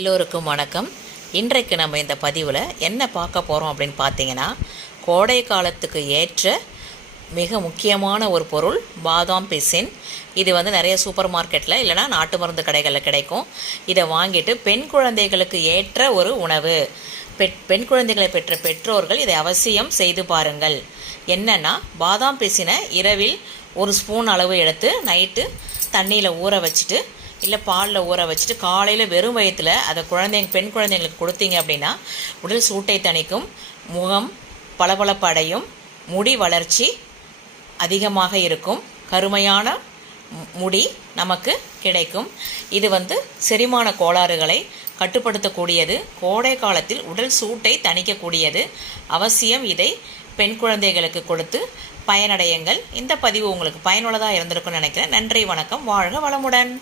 எல்லோருக்கும் வணக்கம். இன்றைக்கு நம்ம இந்த பதிவில் என்ன பார்க்க போகிறோம் அப்படின்னு பார்த்தீங்கன்னா, கோடை காலத்துக்கு ஏற்ற மிக முக்கியமான ஒரு பொருள் பாதாம் பிசின். இது நிறைய சூப்பர் மார்க்கெட்டில் இல்லைனா நாட்டு மருந்து கடைகளில் கிடைக்கும். இதை வாங்கிட்டு பெண் குழந்தைகளுக்கு ஏற்ற ஒரு உணவு. பெண் குழந்தைகளை பெற்ற பெற்றோர்கள் இதை அவசியம் செய்து பாருங்கள். என்னென்னா, பாதாம் பிசினை இரவில் 1 ஸ்பூன் அளவு எடுத்து நைட்டு தண்ணியில் ஊற வச்சுட்டு இல்லை பாலில் ஊற வச்சுட்டு காலையில் வெறும் வயிற்றில் அதை பெண் குழந்தைங்களுக்கு கொடுத்தீங்க அப்படின்னா உடல் சூட்டை தணிக்கும், முகம் பளபளப்பு அடையும், முடி வளர்ச்சி அதிகமாக இருக்கும், கருமையான முடி நமக்கு கிடைக்கும். இது செரிமான கோளாறுகளை கட்டுப்படுத்தக்கூடியது, கோடை காலத்தில் உடல் சூட்டை தணிக்கக்கூடியது. அவசியம் இதை பெண் குழந்தைகளுக்கு கொடுத்து பயனடையுங்கள். இந்த பதிவு உங்களுக்கு பயனுள்ளதாக இருந்திருக்கும்னு நினைக்கிறேன். நன்றி, வணக்கம், வாழ்க வளமுடன்.